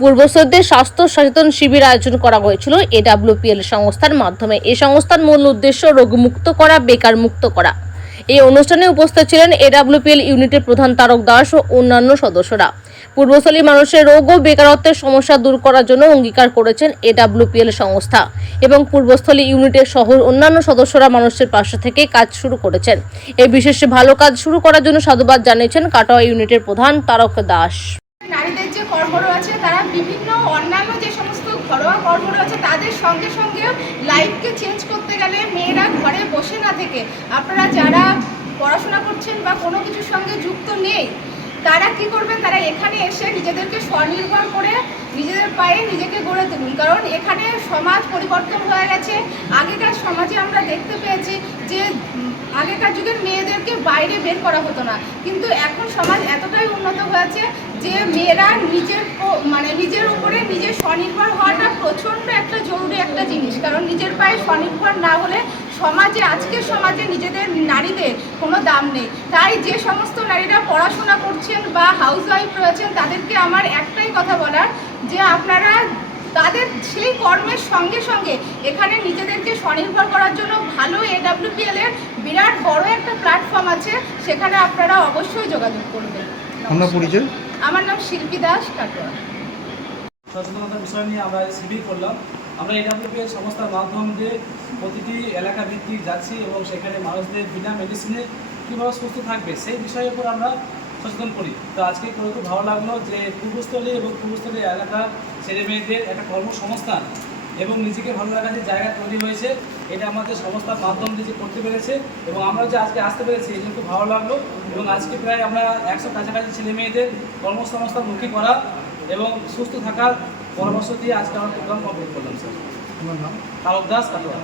পূর্বস্থদের স্বাস্থ্য সচেতন শিবির আয়োজন করা হয়েছিল এডাব্লিউপিএল সংস্থার মাধ্যমে। এই সংস্থার মূল উদ্দেশ্য রোগমুক্ত করা, বেকার মুক্ত করা। এই অনুষ্ঠানে উপস্থিত ছিলেন এডাব্লিউপিএল ইউনিটের প্রধান তারক দাস ও অন্যান্য সদস্যরা। পূর্বস্থলী মানুষের রোগ ও বেকারত্বের সমস্যা দূর করার জন্য অঙ্গীকার করেছেন এডাব্লিউপিএল সংস্থা এবং পূর্বস্থলী ইউনিটের শহর অন্যান্য সদস্যরা মানুষের পাশে থেকে কাজ শুরু করেছেন। এই বিশেষ ভালো কাজ শুরু করার জন্য সাধুবাদ জানিয়েছেন কাটোয়া ইউনিটের প্রধান তারক দাস। কর্ম রয়েছে তারা বিভিন্ন অন্যান্য যে সমস্ত ঘরোয়া কর্ম রয়েছে তাদের সঙ্গে সঙ্গে লাইফকে চেঞ্জ করতে গেলে মেয়েরা ঘরে বসে না থেকে আপনারা যারা পড়াশোনা করছেন বা কোনো কিছুর সঙ্গে যুক্ত নেই, তারা কি করবেন? তারা এখানে এসে নিজেদেরকে স্বনির্ভর করে নিজেদের পায়ে নিজেকে গড়ে তুলুন। কারণ এখানে সমাজ পরিবর্তন হয়ে গেছে। আগেকার সমাজে আমরা দেখতে পেয়েছি যে আগেকার যুগের মেয়েদেরকে বাইরে বের করা হতো না। কিন্তু এখন সমাজ এতটাই উন্নত হয়েছে যে মেয়েরা নিজের মানে নিজের উপরে নিজের স্বনির্ভর হওয়াটা প্রচণ্ড একটা জরুরি একটা জিনিস। কারণ নিজের পায়ে স্বনির্ভর না হলে সমাজে, আজকের সমাজে নিজেদের নারীদের কোনো দাম নেই। তাই যে সমস্ত নারীরা পড়াশোনা করছেন বা হাউস ওয়াইফ রয়েছেন, তাদেরকে আমার একটাই কথা বলার, যে আপনারা তাদের সেই কর্মের সঙ্গে সঙ্গে এখানে নিজেদেরকে স্বনির্ভর করার জন্য ভালো এডাব্লিউপিএল এর বিরাট বড় একটা প্ল্যাটফর্ম আছে সেখানে আপনারা অবশ্যই যোগাযোগ করবেন। আপনার পরিচয়? আমার নাম শিল্পী দাস কাটোয়া সচেতনতার বিষয় নিয়ে আমরা শিবির করলাম। আমরা এডাব্লিউপিএল সংস্থার মাধ্যম দিয়ে প্রতিটি এলাকা ভিত্তিক যাচ্ছি এবং সেখানে মানুষদের বিনা মেডিসিনে কীভাবে সুস্থ থাকবে সেই বিষয়ের উপর আমরা সচেতন করি। তো আজকে করে খুব ভালো লাগল যে পূর্বস্থলী এবং পূর্বস্থলী এলাকার ছেলে মেয়েদের একটা কর্মসংস্থান এবং নিজেকে ভালো লাগার যে জায়গা তৈরি হয়েছে এটা আমাদের সংস্থার মাধ্যম দিয়ে যে করতে পেরেছে এবং আমরা যে আজকে আসতে পেরেছি এই জন্য খুব ভালো লাগল। এবং আজকে প্রায় আমরা একশো কাছাকাছি ছেলে মেয়েদের কর্মসংস্থান কর্মসংস্থানমুখী করা এবং সুস্থ থাকার পরামর্শ দিয়ে আজকে আমরা প্রোগ্রাম কমপ্লিট করলাম স্যার। আপনার নাম? তারক দাস কাটোয়া।